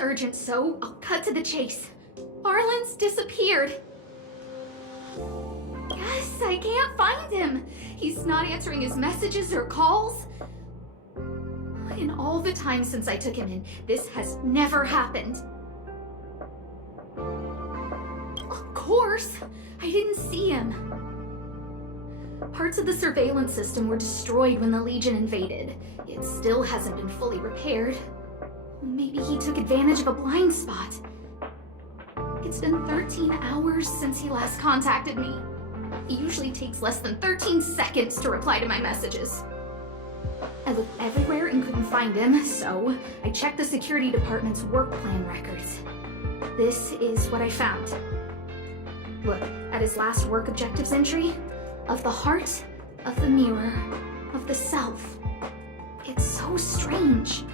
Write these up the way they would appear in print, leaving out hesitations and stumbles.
urgent, so I'll cut to the chase. Arlan's disappeared. Yes, I can't find him. He's not answering his messages or calls. In all the time since I took him in, this has never happened. Of course, I didn't see him. Parts of the surveillance system were destroyed when the Legion invaded. It still hasn't been fully repaired. Maybe he took advantage of a blind spot. It's been 13 hours since he last contacted me. He usually takes less than 13 seconds to reply to my messages. I looked everywhere and couldn't find him, so I checked the security department's work plan records. This is what I found. Look at his last work objectives entry. Of the heart, of the mirror, of the self. It's so strange.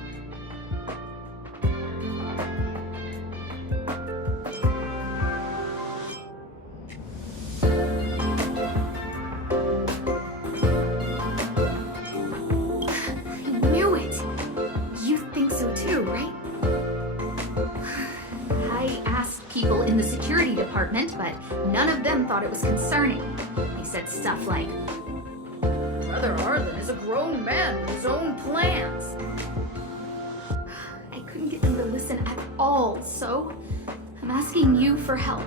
In the security department, but none of them thought it was concerning. They said stuff like, "Brother Arlan is a grown man with his own plans." I couldn't get them to listen at all, so I'm asking you for help.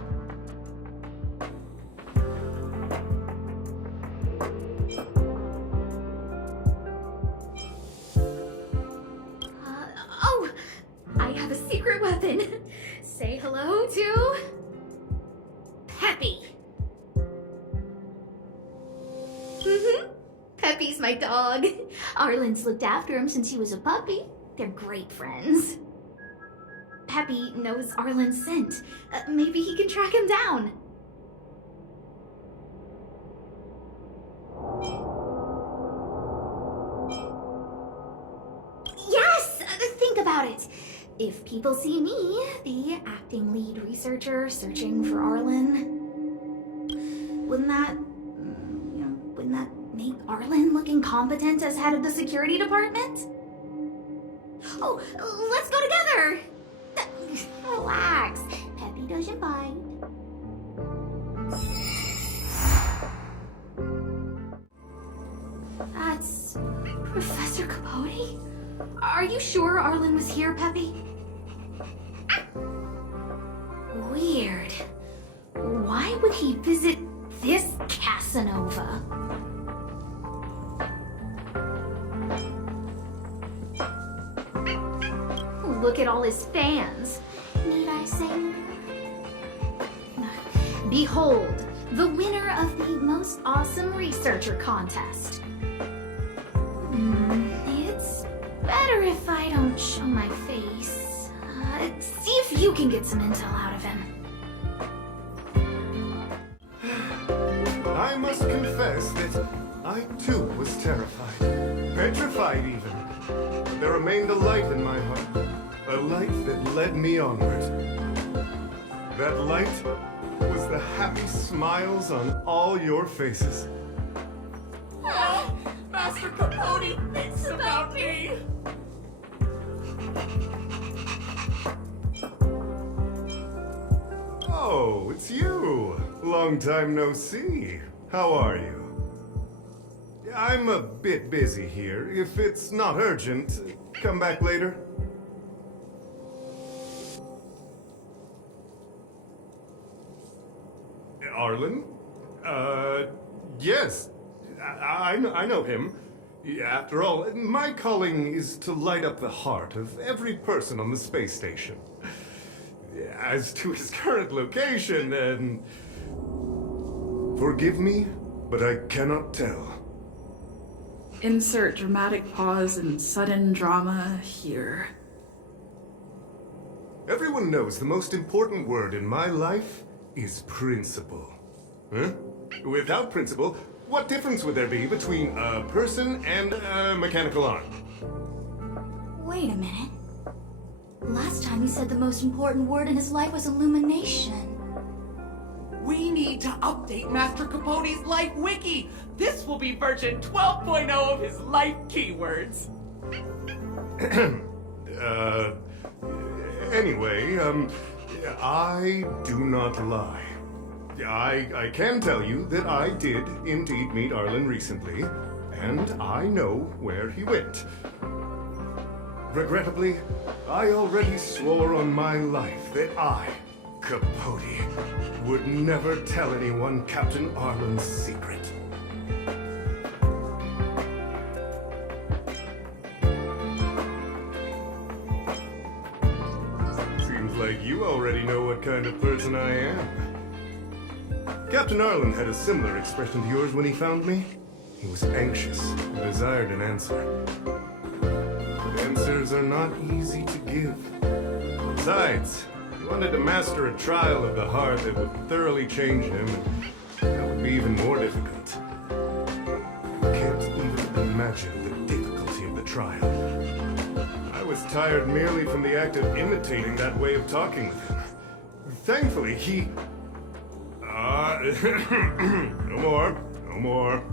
Oh, I have a secret weapon. Say hello to Peppy. Peppy's my dog. Arlan's looked after him since he was a puppy. They're great friends. Peppy knows Arlan's scent. Maybe he can track him down. Yes! Think about it. If people see me, the acting lead researcher searching for Arlan, wouldn't that make Arlan look incompetent as head of the security department? Oh, let's go together! Relax, Peppy doesn't bite. That's Professor Capote? Are you sure Arlan was here, Peppy? Weird. Why would he visit this Casanova? Look at all his fans. Need I say? Behold, the winner of the most awesome researcher contest. It's better if I don't show my face. See if you can get some intel out of him. I must confess that I too was terrified. Petrified even. But there remained a light in my heart. A light that led me onward. That light was the happy smiles on all your faces. Oh, Master Capote, it's about me! Oh, it's you! Long time no see. How are you? I'm a bit busy here. If it's not urgent, come back later. Arlan? Yes. I know him. After all, my calling is to light up the heart of every person on the space station. As to his current location, forgive me, but I cannot tell. Insert dramatic pause and sudden drama here. Everyone knows the most important word in my life is principle. Huh? Without principle, what difference would there be between a person and a mechanical arm? Wait a minute. Last time he said the most important word in his life was illumination. We need to update Master Capote's Life Wiki! This will be version 12.0 of his life keywords! Anyway, I do not lie. I can tell you that I did indeed meet Arlan recently, and I know where he went. Regrettably, I already swore on my life that I, Capote, would never tell anyone Captain Arlan's secret. Seems like you already know what kind of person I am. Captain Arlan had a similar expression to yours when he found me. He was anxious and desired an answer. But answers are not easy to give. Besides, he wanted to master a trial of the heart that would thoroughly change him, and that would be even more difficult. I can't even imagine the difficulty of the trial. I was tired merely from the act of imitating that way of talking with him. Thankfully, he... no more. No more.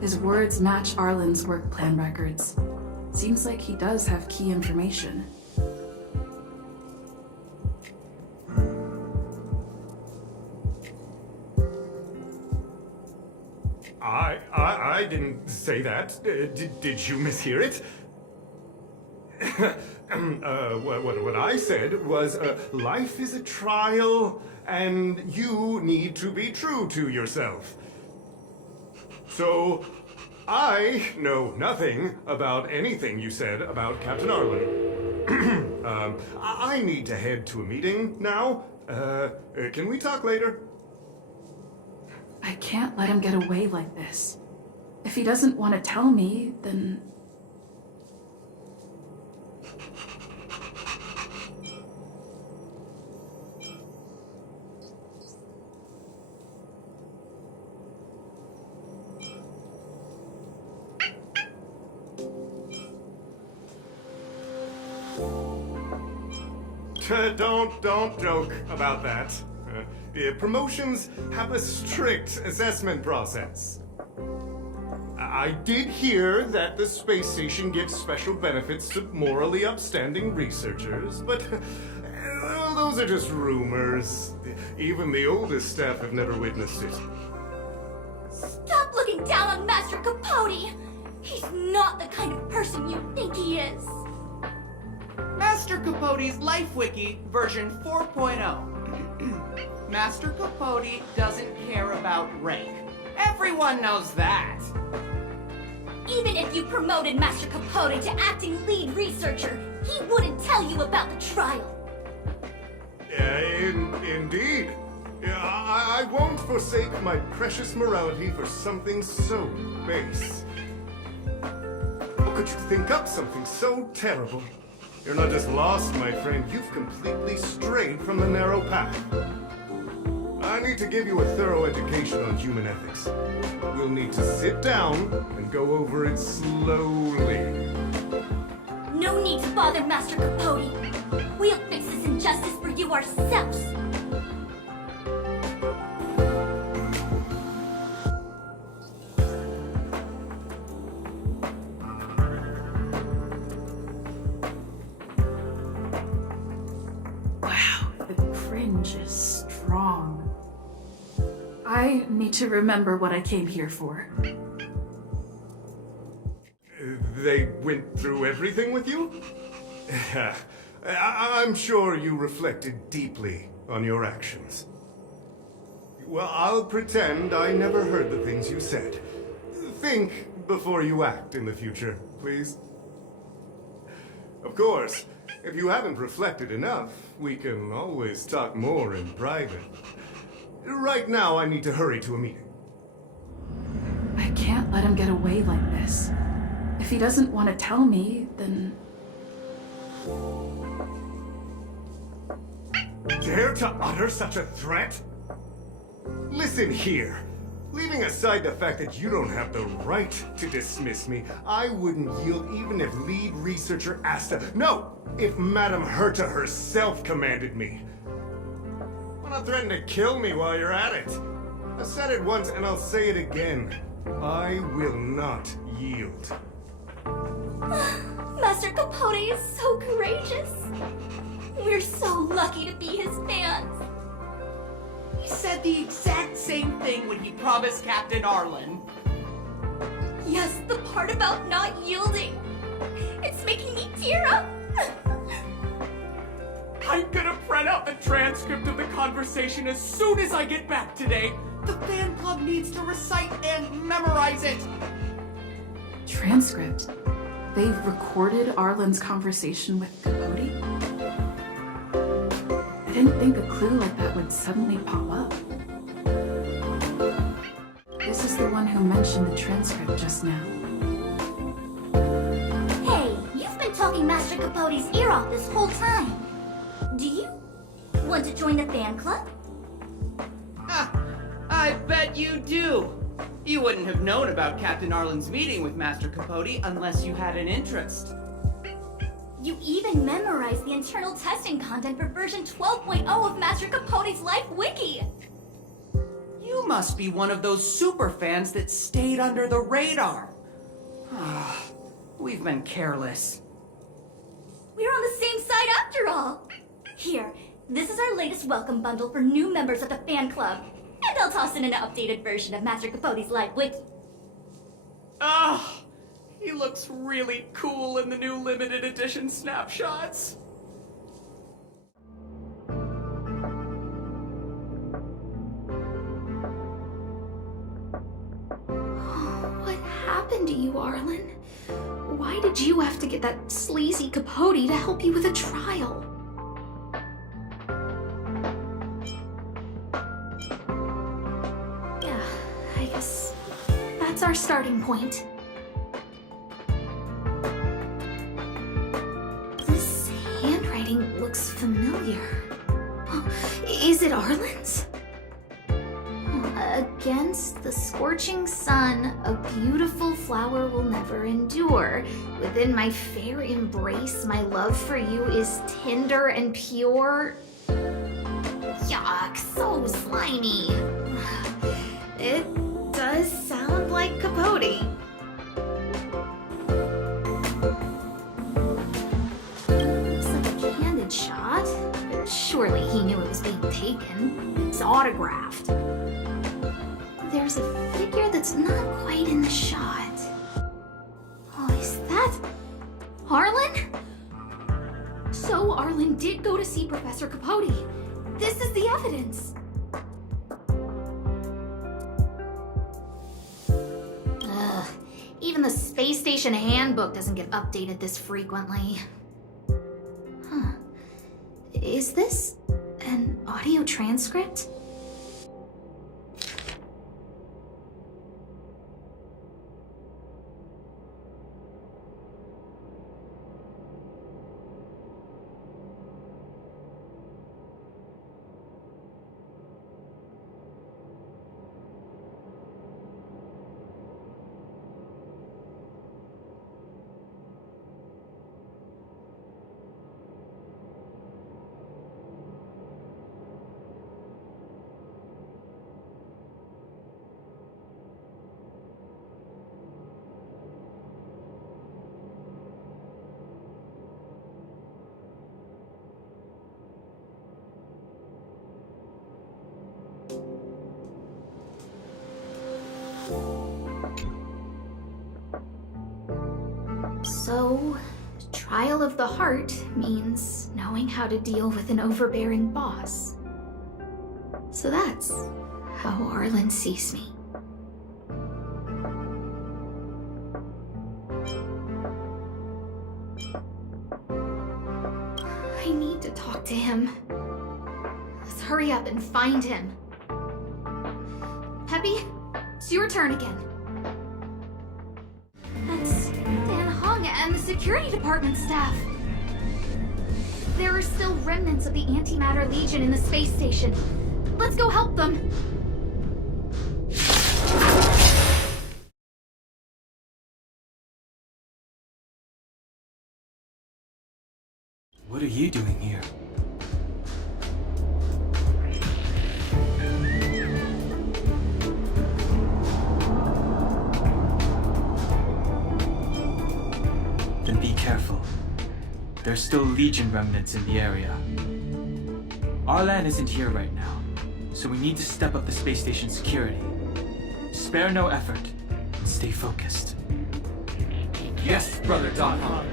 His words match Arlan's work plan records. Seems like he does have key information. I didn't say that. Did you mishear it? What I said was, life is a trial, and you need to be true to yourself. So, I know nothing about anything you said about Captain Arlan. I need to head to a meeting now. Can we talk later? I can't let him get away like this. If he doesn't want to tell me, then... Don't joke about that. Promotions have a strict assessment process. I did hear that the space station gives special benefits to morally upstanding researchers, but those are just rumors. Even the oldest staff have never witnessed it. Stop looking down on Master Capote! He's not the kind of person you think he is! Master Capote's Life Wiki, version 4.0. Master Capote doesn't care about rank. Everyone knows that. Even if you promoted Master Capote to acting lead researcher, he wouldn't tell you about the trial. Indeed. I won't forsake my precious morality for something so base. How could you think up something so terrible? You're not just lost, my friend. You've completely strayed from the narrow path. I need to give you a thorough education on human ethics. We'll need to sit down and go over it slowly. No need to bother Master Capote. We'll fix this injustice for you ourselves. Wow, the cringe is strong. I need to remember what I came here for. They went through everything with you? I'm sure you reflected deeply on your actions. Well, I'll pretend I never heard the things you said. Think before you act in the future, please. Of course, if you haven't reflected enough, we can always talk more in private. Right now, I need to hurry to a meeting. I can't let him get away like this. If he doesn't want to tell me, then... Dare to utter such a threat? Listen here. Leaving aside the fact that you don't have the right to dismiss me, I wouldn't yield even if lead researcher Asta... No! If Madame Herta herself commanded me. Why not threaten to kill me while you're at it? I said it once and I'll say it again. I will not yield. Master Capote is so courageous. We're so lucky to be his fans. He said the exact same thing when he promised Captain Arlan. Yes, the part about not yielding. It's making me tear up. I'm gonna print out the transcript of the conversation as soon as I get back today. The fan club needs to recite and memorize it. Transcript? They've recorded Arlan's conversation with Capote? I didn't think a clue like that would suddenly pop up. This is the one who mentioned the transcript just now. Hey, you've been talking Master Capote's ear off this whole time. Do you want to join the fan club? I bet you do. You wouldn't have known about Captain Arlan's meeting with Master Capote unless you had an interest. You even memorized the internal testing content for version 12.0 of Master Capote's Life Wiki. You must be one of those super fans that stayed under the radar. We've been careless. We're on the same side after all. Here, this is our latest welcome bundle for new members of the fan club. And I'll toss in an updated version of Master Capote's Life Wiki. He looks really cool in the new limited edition snapshots. What happened to you, Arlan? Why did you have to get that sleazy Capote to help you with a trial? Yeah, I guess that's our starting point. This handwriting looks familiar. Is it Arlan's? Against the scorching sun, a beautiful flower will never endure. Within my fair embrace, my love for you is tender and pure. Yuck, so slimy. It does sound like Capote. Looks like a candid shot, but surely he knew it was being taken. It's autographed. There's a figure that's not quite in the shot. Oh, is that Arlan? So Arlan did go to see Professor Capote. This is the evidence. Ugh, even the space station handbook doesn't get updated this frequently. Huh. Is this an audio transcript? So, trial of the heart means knowing how to deal with an overbearing boss. So that's how Arlan sees me. I need to talk to him. Let's hurry up and find him. Peppy, it's your turn again. That's Dan Hong and the security department staff. There are still remnants of the Antimatter Legion in the space station. Let's go help them. What are you doing here? there's still Legion remnants in the area. Arlan isn't here right now, so we need to step up the space station security. Spare no effort, and stay focused. Yes, Brother Donhan.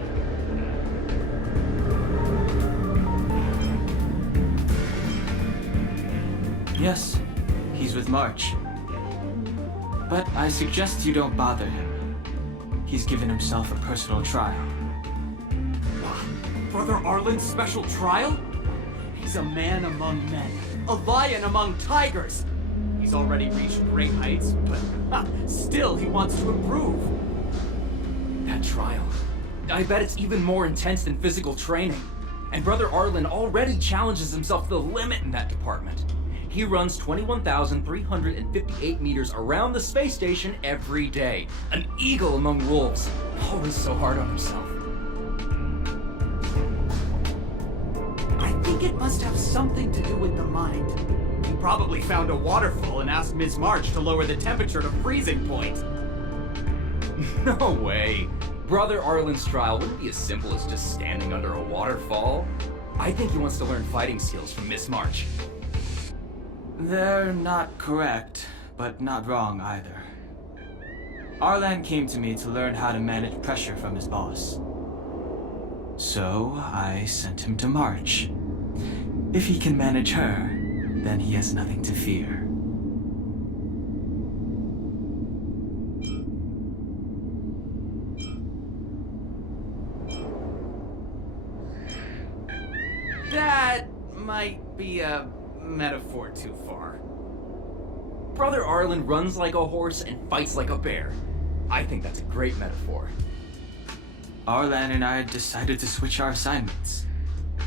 Yes, he's with March. But I suggest you don't bother him. He's given himself a personal trial. Brother Arlen's special trial? He's a man among men, a lion among tigers. He's already reached great heights, but still he wants to improve. That trial. I bet it's even more intense than physical training. And Brother Arlan already challenges himself to the limit in that department. He runs 21,358 meters around the space station every day. An eagle among wolves. Always so hard on himself. I think it must have something to do with the mind. He probably found a waterfall and asked Ms. March to lower the temperature to freezing point. No way. Brother Arlan's trial wouldn't be as simple as just standing under a waterfall. I think he wants to learn fighting skills from Miss March. They're not correct, but not wrong either. Arlan came to me to learn how to manage pressure from his boss. So I sent him to March. If he can manage her, then he has nothing to fear. That might be a metaphor too far. Brother Arlan runs like a horse and fights like a bear. I think that's a great metaphor. Arlan and I decided to switch our assignments.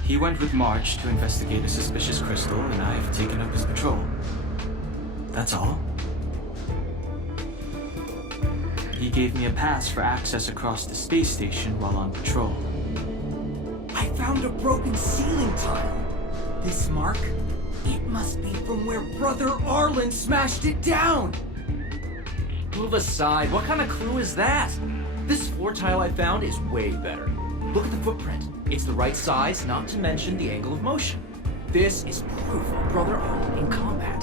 He went with March to investigate a suspicious crystal, and I've taken up his patrol. That's all. He gave me a pass for access across the space station while on patrol. I found a broken ceiling tile. This mark? It must be from where Brother Arlan smashed it down! Move aside, what kind of clue is that? This floor tile I found is way better. Look at the footprint. It's the right size, not to mention the angle of motion. This is proof of Brother Arlan in combat.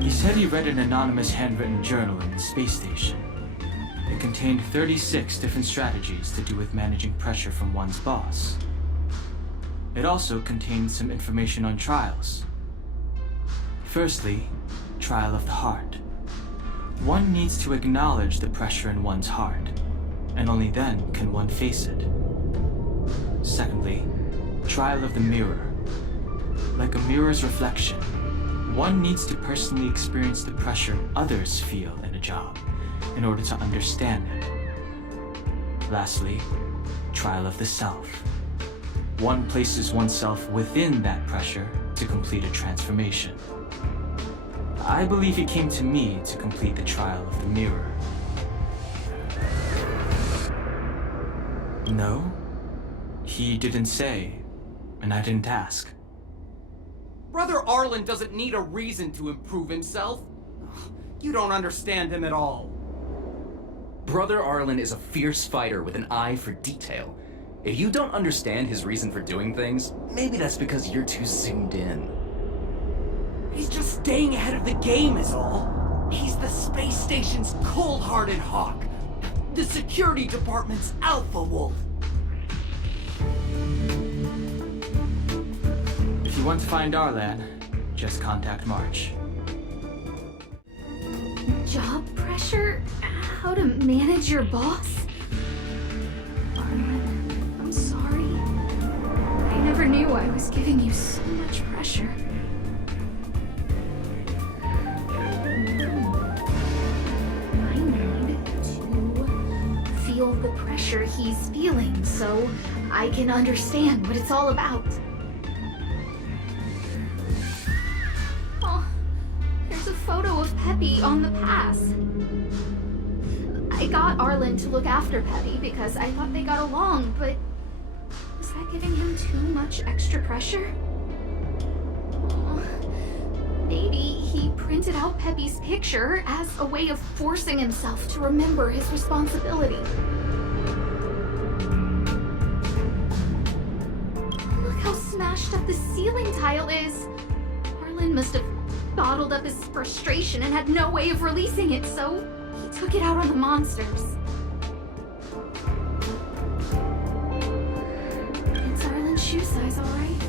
He said he read an anonymous handwritten journal in the space station. It contained 36 different strategies to do with managing pressure from one's boss. It also contained some information on trials. Firstly, trial of the heart. One needs to acknowledge the pressure in one's heart, and only then can one face it. Secondly, trial of the mirror. Like a mirror's reflection, one needs to personally experience the pressure others feel in a job in order to understand it. Lastly, trial of the self. One places oneself within that pressure to complete a transformation. I believe he came to me to complete the trial of the mirror. No, he didn't say, and I didn't ask. Brother Arlan doesn't need a reason to improve himself. You don't understand him at all. Brother Arlan is a fierce fighter with an eye for detail. If you don't understand his reason for doing things, maybe that's because you're too zoomed in. He's just staying ahead of the game is all. He's the space station's cold-hearted hawk. The security department's alpha wolf. If you want to find Arlan, just contact March. Job pressure? How to manage your boss? Arlan, I'm sorry. I never knew I was giving you so much pressure. I need to feel the pressure he's feeling so I can understand what it's all about. Oh, there's a photo of Peppy on the pass. I got Arlan to look after Peppy because I thought they got along, but was that giving him too much extra pressure? Maybe he printed out Peppy's picture as a way of forcing himself to remember his responsibility. Look how smashed up the ceiling tile is. Arlan must have bottled up his frustration and had no way of releasing it, so he took it out on the monsters. It's Arlan's shoe size, all right.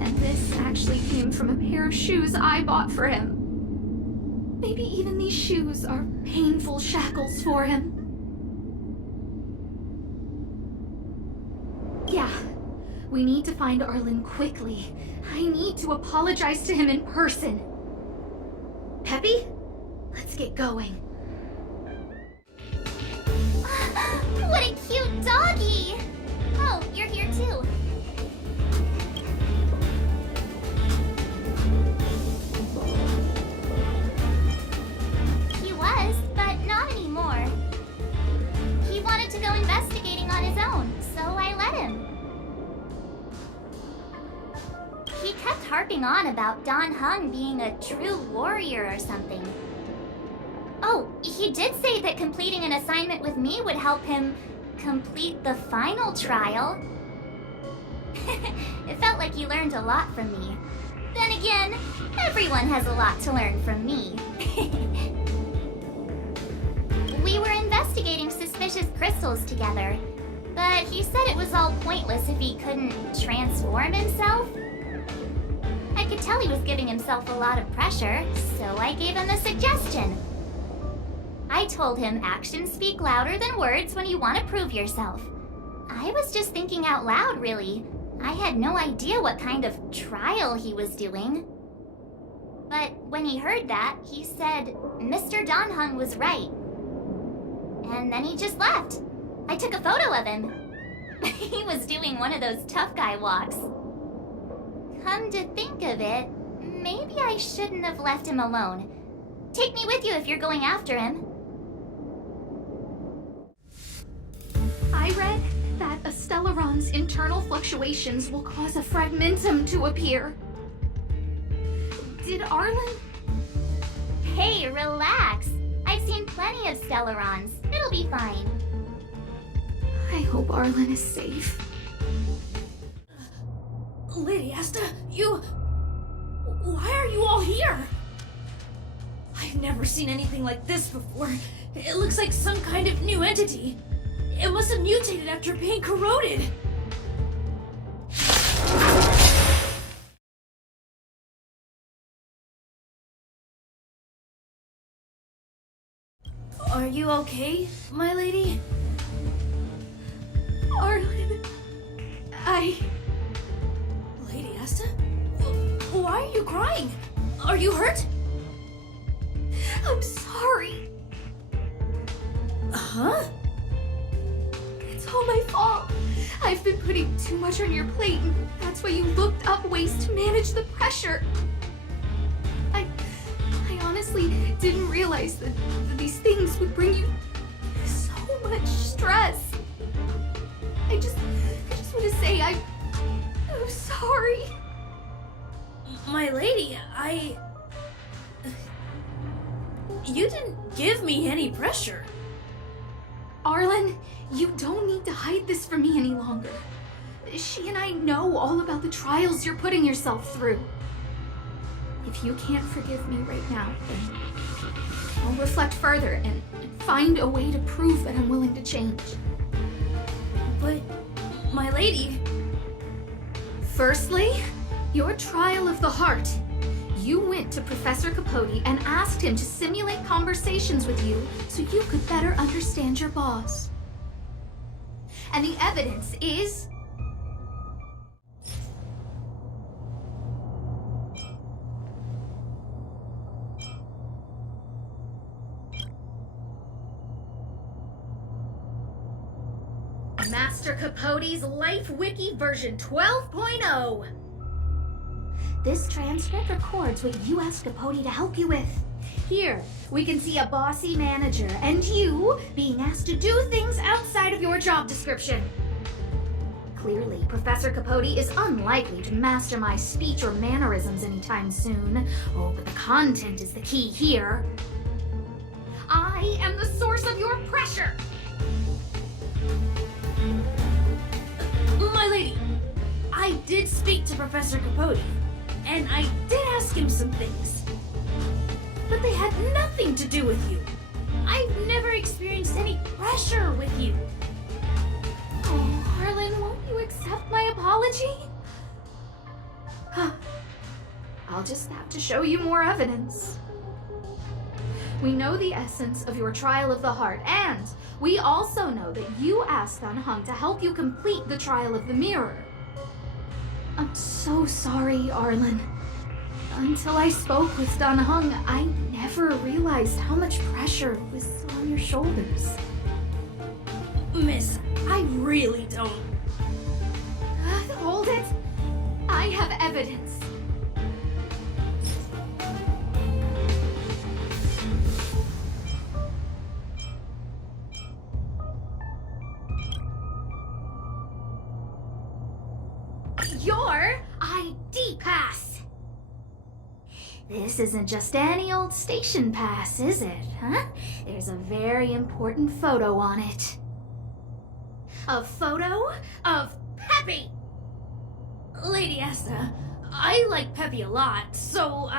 And this actually came from a pair of shoes I bought for him. Maybe even these shoes are painful shackles for him. Yeah, we need to find Arlan quickly. I need to apologize to him in person. Peppy, let's get going. What a cute doggy! Oh, you're here too. He was, but not anymore. He wanted to go investigating on his own, so I let him. He kept harping on about Don Hung being a true warrior or something. Oh, he did say that completing an assignment with me would help him complete the final trial. It felt like he learned a lot from me. Then again, everyone has a lot to learn from me. We were investigating suspicious crystals together, but he said it was all pointless if he couldn't transform himself. I could tell he was giving himself a lot of pressure, so I gave him a suggestion. I told him actions speak louder than words when you want to prove yourself. I was just thinking out loud, really. I had no idea what kind of trial he was doing. But when he heard that, he said Mr. Don Hung was right. And then he just left. I took a photo of him. He was doing one of those tough guy walks. Come to think of it, maybe I shouldn't have left him alone. Take me with you if you're going after him. I read that a Stelleron's internal fluctuations will cause a fragmentum to appear. Did Arlan? Hey, relax. I've seen plenty of Stellerons. It'll be fine. I hope Arlan is safe. Lady Asta, why are you all here? I've never seen anything like this before. It looks like some kind of new entity. It must have mutated after being corroded. Are you okay, my lady? Arlan, Lady Asta? Why are you crying? Are you hurt? I'm sorry. Huh? It's all my fault. I've been putting too much on your plate, and that's why you looked up ways to manage the pressure. I honestly didn't realize that these things would bring you so much stress. I just want to say I'm sorry. My lady, You didn't give me any pressure. Arlan, you don't need to hide this from me any longer. She and I know all about the trials you're putting yourself through. If you can't forgive me right now, then I'll reflect further and find a way to prove that I'm willing to change. But, my lady... Firstly, your trial of the heart. You went to Professor Capote and asked him to simulate conversations with you so you could better understand your boss. And the evidence is... Master Capote's Life Wiki version 12.0. This transcript records what you asked Capote to help you with. Here, we can see a bossy manager and you being asked to do things outside of your job description. Clearly, Professor Capote is unlikely to master my speech or mannerisms anytime soon. Oh, but the content is the key here. I am the source of your pressure! My lady, I did speak to Professor Capote, and I did ask him some things. But they had nothing to do with you. I've never experienced any pressure with you. Oh, Arlan, won't you accept my apology? I'll just have to show you more evidence. We know the essence of your trial of the heart, and we also know that you asked Dan Heng to help you complete the trial of the mirror. I'm so sorry, Arlan. Until I spoke with Dan Heng, I never realized how much pressure was on your shoulders. Miss, I really don't. Hold it. I have evidence. Your ID pass. This isn't just any old station pass, is it, huh? There's a very important photo on it. A photo of Peppy! Lady Asta, I like Peppy a lot, so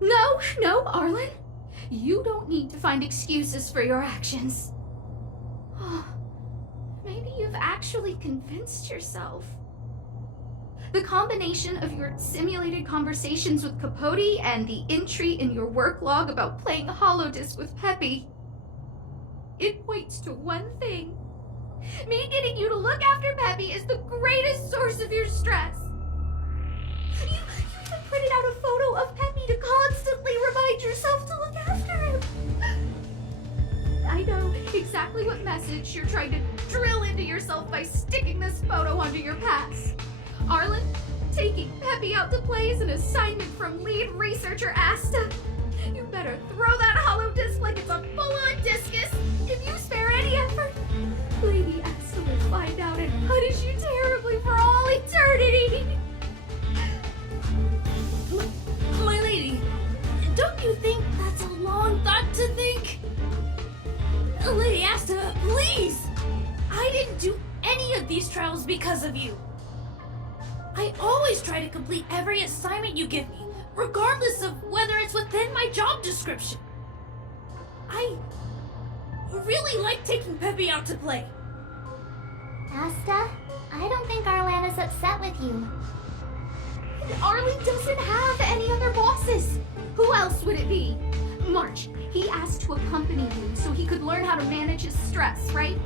No, Arlan. You don't need to find excuses for your actions. Maybe you've actually convinced yourself. The combination of your simulated conversations with Capote and the entry in your work log about playing Holodisc with Peppy, it points to one thing. Me getting you to look after Peppy is the greatest source of your stress. You even printed out a photo of Peppy to constantly remind yourself to look after him. I know exactly what message you're trying to drill into yourself by sticking this photo onto your pass. Arlan, taking Peppy out to play is an assignment from lead researcher Asta. You better throw that holodisc like it's a full-on discus. If you spare any effort, Lady Asta will find out and punish you terribly for all eternity. My lady, don't you think that's a long thought to think? Lady Asta, please! I didn't do any of these trials because of you. I always try to complete every assignment you give me, regardless of whether it's within my job description. I really like taking Peppy out to play. Asta, I don't think Arlan is upset with you. Arlan doesn't have any other bosses. Who else would it be? March, he asked to accompany you so he could learn how to manage his stress, right?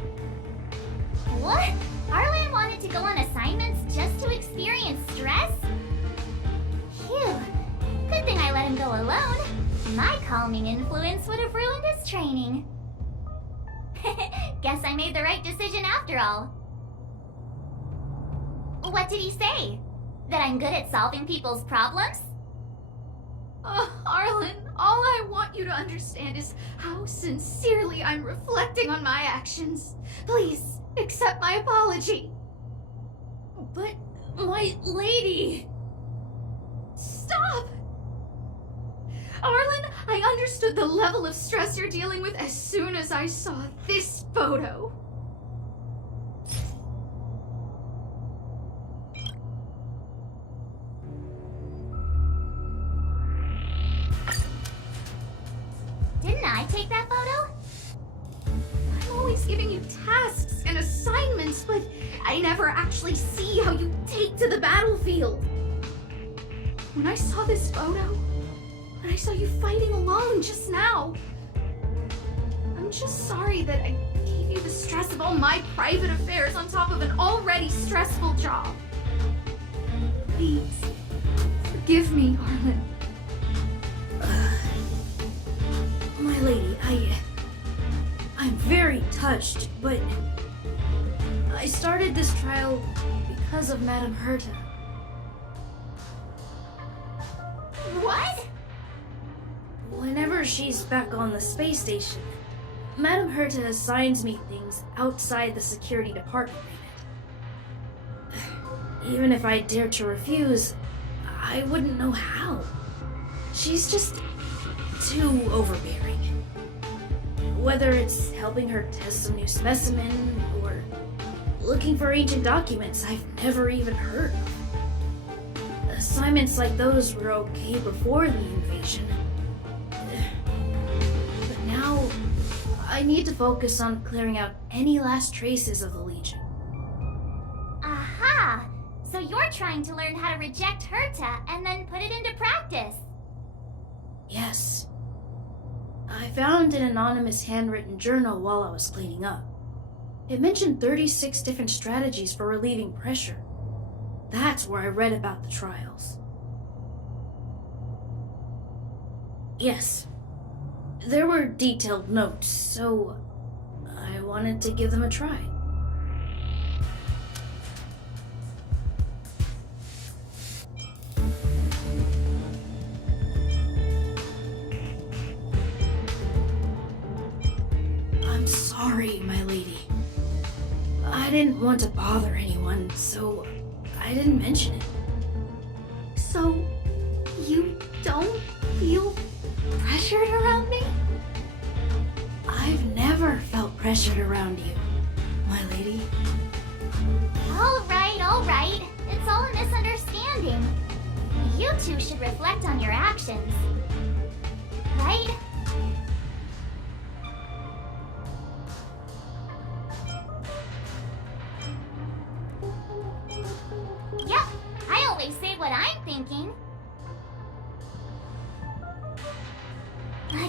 What? Arlan wanted to go on assignments just to experience stress? Phew. Good thing I let him go alone. My calming influence would have ruined his training. Guess I made the right decision after all. What did he say? That I'm good at solving people's problems? Arlan, all I want you to understand is how sincerely I'm reflecting on my actions. Please, accept my apology. But, my lady... Stop! Arlan, I understood the level of stress you're dealing with as soon as I saw this photo. Didn't I take that photo? I'm always giving you tasks and assignments, but I never actually see how you take to the battlefield. When I saw this photo, and I saw you fighting alone just now, I'm just sorry that I gave you the stress of all my private affairs on top of an already stressful job. Please, forgive me, Arlan. My lady, I'm very touched, but I started this trial because of Madame Herta. What? Whenever she's back on the space station, Madame Herta assigns me things outside the security department remit. even if I dared to refuse, I wouldn't know how. She's just too overbearing. Whether it's helping her test some new specimen or looking for ancient documents I've never even heard of. Assignments like those were okay before the invasion. But now, I need to focus on clearing out any last traces of the Legion. Aha! So you're trying to learn how to reject Herta and then put it into practice. Yes. I found an anonymous handwritten journal while I was cleaning up. It mentioned 36 different strategies for relieving pressure. That's where I read about the trials. Yes. There were detailed notes, so I wanted to give them a try. I'm sorry, my lady. I didn't want to bother anyone, so I didn't mention it. So, you don't feel pressured around me? I've never felt pressured around you, my lady. All right. It's all a misunderstanding. You two should reflect on your actions. Right? Yep, I always say what I'm thinking.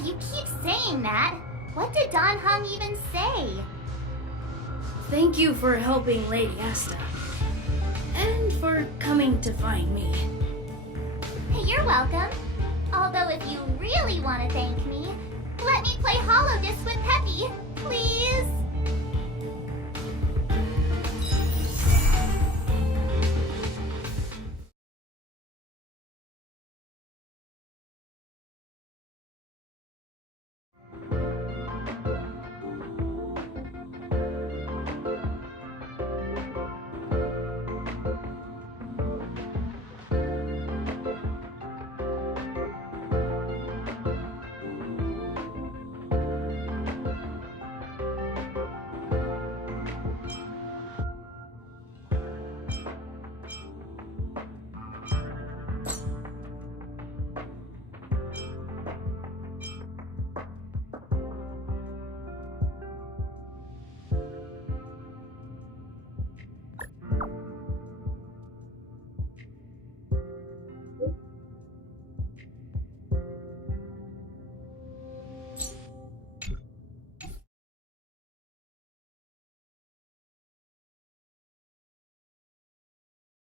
You keep saying that. What did Don Hung even say? Thank you for helping Lady Asta. And for coming to find me. You're welcome. Although if you really want to thank me, let me play Hollow Disc with Peppy, please.